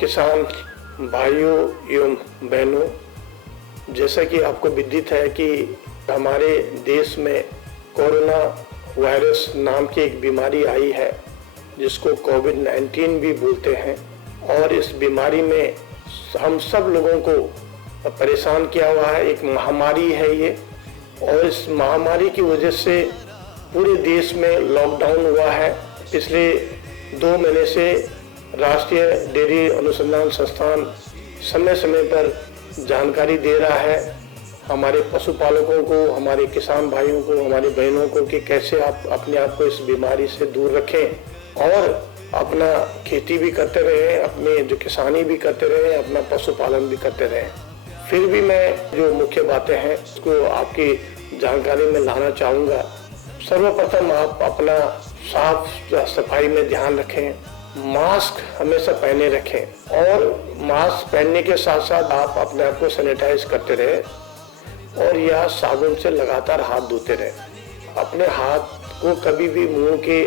किसान भाइयों एवं बहनों, जैसा कि आपको विदित है कि हमारे देश में कोरोना वायरस नाम की एक बीमारी आई है जिसको कोविड-19 भी बोलते हैं, और इस बीमारी में हम सब लोगों को परेशान किया हुआ है। एक महामारी है ये, और इस महामारी की वजह से पूरे देश में लॉकडाउन हुआ है। पिछले 2 महीने से राष्ट्रीय डेयरी अनुसंधान संस्थान समय समय पर जानकारी दे रहा है हमारे पशुपालकों को, हमारे किसान भाइयों को, हमारी बहनों को कि कैसे आप अपने आप को इस बीमारी से दूर रखें और अपना खेती भी करते रहें, अपने जो किसानी भी करते रहें, अपना पशुपालन भी करते रहें। फिर भी मैं जो मुख्य बातें हैं उसको आपकी जानकारी में लाना चाहूँगा। सर्वप्रथम आप अपना साफ सफाई में ध्यान रखें, मास्क हमेशा पहने रखें, और मास्क पहनने के साथ साथ आप अपने आप को सैनिटाइज करते रहें और या साबुन से लगातार हाथ धोते रहें। अपने हाथ को कभी भी मुंह के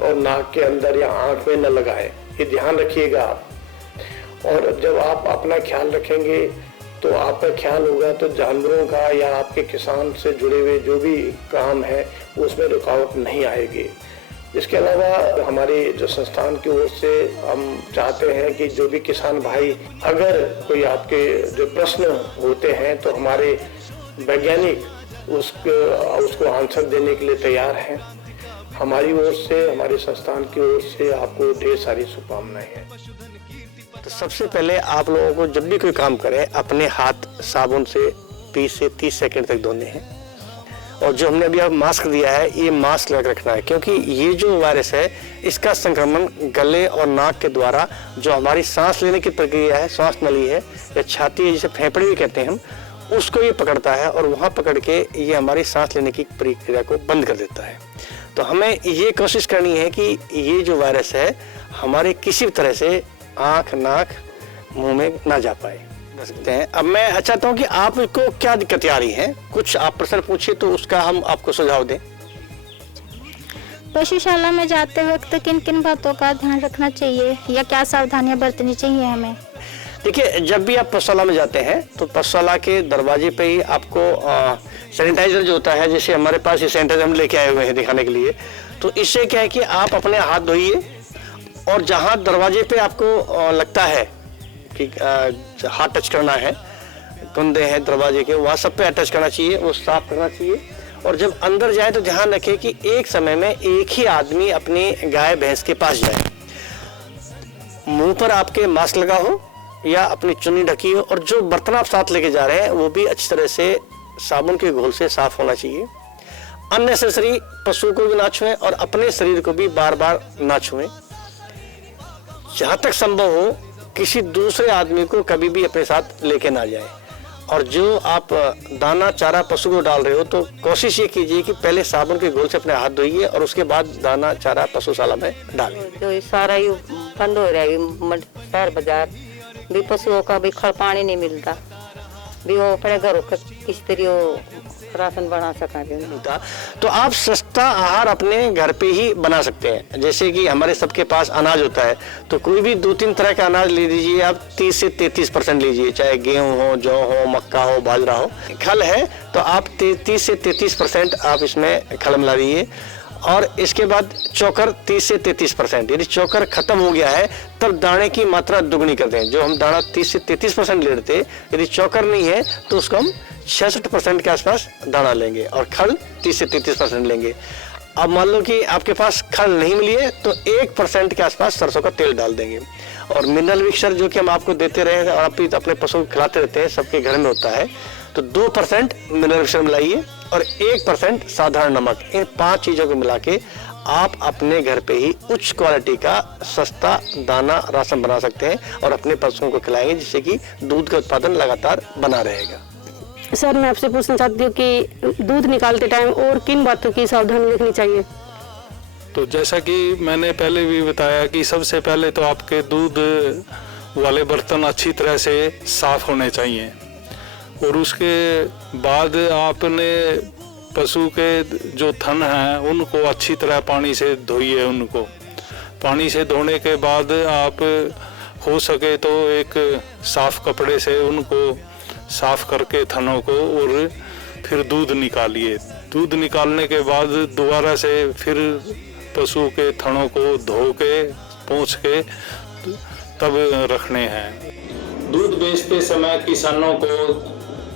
और नाक के अंदर या आंख में न लगाएं, ये ध्यान रखिएगा आप। और जब आप अपना ख्याल रखेंगे तो आपका ख्याल होगा तो जानवरों का या आपके किसान से जुड़े हुए जो भी काम है उसमें रुकावट नहीं आएगी। इसके अलावा हमारे जो संस्थान की ओर से हम चाहते हैं कि जो भी किसान भाई अगर कोई आपके जो प्रश्न होते हैं तो हमारे वैज्ञानिक उसको आंसर देने के लिए तैयार हैं। हमारी ओर से, हमारे संस्थान की ओर से आपको ढेर सारी शुभकामनाएं हैं। तो सबसे पहले आप लोगों को जब भी कोई काम करें अपने हाथ साबुन से 20 से 30 सेकंड तक धोने हैं, और जो हमने अभी मास्क दिया है ये मास्क लगा रखना है, क्योंकि ये जो वायरस है इसका संक्रमण गले और नाक के द्वारा जो हमारी सांस लेने की प्रक्रिया है, श्वास नली है या छाती है जिसे फेफड़े भी कहते हैं हम, उसको ये पकड़ता है और वहाँ पकड़ के ये हमारी सांस लेने की प्रक्रिया को बंद कर देता है। तो हमें ये कोशिश करनी है कि ये जो वायरस है हमारे किसी भी तरह से आँख, नाक, मुँह में ना जा पाए सकते हैं। अब मैं चाहता हूँ कि आपको क्या दिक्कतें आ रही हैं, कुछ आप प्रश्न पूछिए तो उसका हम आपको सुझाव दें। पशुशाला में जाते वक्त किन किन बातों का ध्यान रखना चाहिए या क्या सावधानियां बरतनी चाहिए हमें? देखिए, जब भी आप पशुशाला में जाते हैं तो पशुशाला के दरवाजे पे ही आपको सैनिटाइजर जो होता है, जैसे हमारे पास ये सैनिटाइजर हम लेके आए हुए हैं दिखाने के लिए, तो इससे क्या है कि आप अपने हाथ धोइए और जहाँ दरवाजे पे आपको लगता है कि हाथ टच करना है, कुंदे हैं दरवाजे के, वहाँ सब पे टच करना चाहिए, वो साफ करना चाहिए। और जब अंदर जाए तो ध्यान रखें कि एक समय में एक ही आदमी अपनी गाय भैंस के पास जाए, मुंह पर आपके मास्क लगा हो या अपनी चुन्नी ढकी हो, और जो बर्तन आप साथ लेके जा रहे हैं वो भी अच्छी तरह से साबुन के घोल से साफ होना चाहिए। अननेसेसरी पशु को भी ना छुएं और अपने शरीर को भी बार बार ना छुएं। जहाँ तक संभव हो किसी दूसरे आदमी को कभी भी अपने साथ लेके ना जाए। और जो आप दाना चारा पशु को डाल रहे हो तो कोशिश ये कीजिए कि पहले साबुन के घोल से अपने हाथ धोइए और उसके बाद दाना चारा पशुशाला में डालें। जो सारा ही बंद हो रहा है, शहर बाजार भी पशुओं का भी खड़ पानी नहीं मिलता, भी वो अपने घरों का किस तरह राशन बना सकें। तो आप सस्ता आहार अपने घर पे ही बना सकते हैं। जैसे कि हमारे सबके पास अनाज होता है तो कोई भी 2-3 तरह का अनाज ले लीजिए आप, 30 से 33% लीजिए, चाहे गेहूं हो, जौ हो, मक्का हो, बाजरा हो। खल है तो आप 30 से 33% आप इसमें खल मिला दीजिए। और इसके बाद चोकर 30 से 33%, यदि चोकर खत्म हो गया है तब दाने की मात्रा दुगनी कर दें। जो हम दाना 30 से 33% ले रहे थे, यदि चोकर नहीं है तो उसको हम 66% के आसपास दाना लेंगे और खल 30 से 33% लेंगे। अब मान लो कि आपके पास खल नहीं मिली है तो 1% के आसपास सरसों का तेल डाल देंगे। और मिनरल मिक्सचर जो कि हम आपको देते रहे और आप अपने पशु को खिलाते रहते हैं, सबके घर में होता है, तो 2% मिनरल मिक्सचर मिलाइए और 1% साधारण नमक। इन 5 चीज़ों को मिला के आप अपने घर पे ही उच्च क्वालिटी का सस्ता दाना राशन बना सकते हैं और अपने पशुओं को खिलाएंगे, जिससे कि दूध का उत्पादन लगातार बना रहेगा। सर, मैं आपसे पूछना चाहती हूँ कि दूध निकालते टाइम और किन बातों की सावधानी रखनी चाहिए? तो जैसा कि मैंने पहले भी बताया कि सबसे पहले तो आपके दूध वाले बर्तन अच्छी तरह से साफ होने चाहिए, और उसके बाद आपने पशु के जो थन हैं उनको अच्छी तरह पानी से धोइए। उनको पानी से धोने के बाद आप हो सके तो एक साफ कपड़े से उनको साफ करके थनों को, और फिर दूध निकालिए। दूध निकालने के बाद दोबारा से फिर पशु के थनों को धो के पोंछ के तब रखने हैं। दूध बेचते समय किसानों को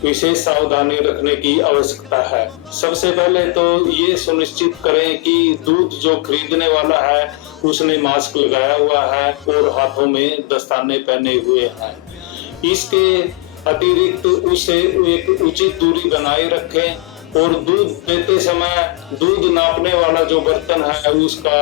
विशेष सावधानी रखने की आवश्यकता है। सबसे पहले तो ये सुनिश्चित करें कि दूध जो खरीदने वाला है उसने मास्क लगाया हुआ है और हाथों में दस्ताने पहने हुए हैं। इसके अतिरिक्त उसे एक उचित दूरी बनाए रखें और दूध देते समय दूध नापने वाला जो बर्तन है उसका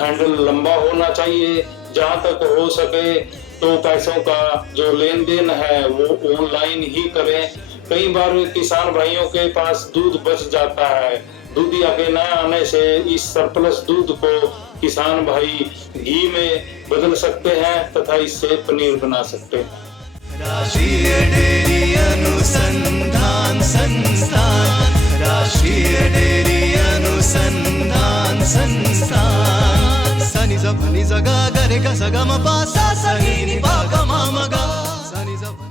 हैंडल लंबा होना चाहिए। जहां तक हो सके तो पैसों का जो लेन देन है वो ऑनलाइन ही करें। कई बार किसान भाइयों के पास दूध बच जाता है। दूधिया के न आने से इस सरप्लस दूध को किसान भाई घी में बदल सकते हैं तथा इससे पनीर बना सकते हैं। राष्ट्रीय डेयरी अनुसंधान संस्थान, राष्ट्रीय डेयरी अनुसंधान संस्थान। सनि ज भनि ज ग ग रे ग स ग म प सा सा नि नि प ग म म ग।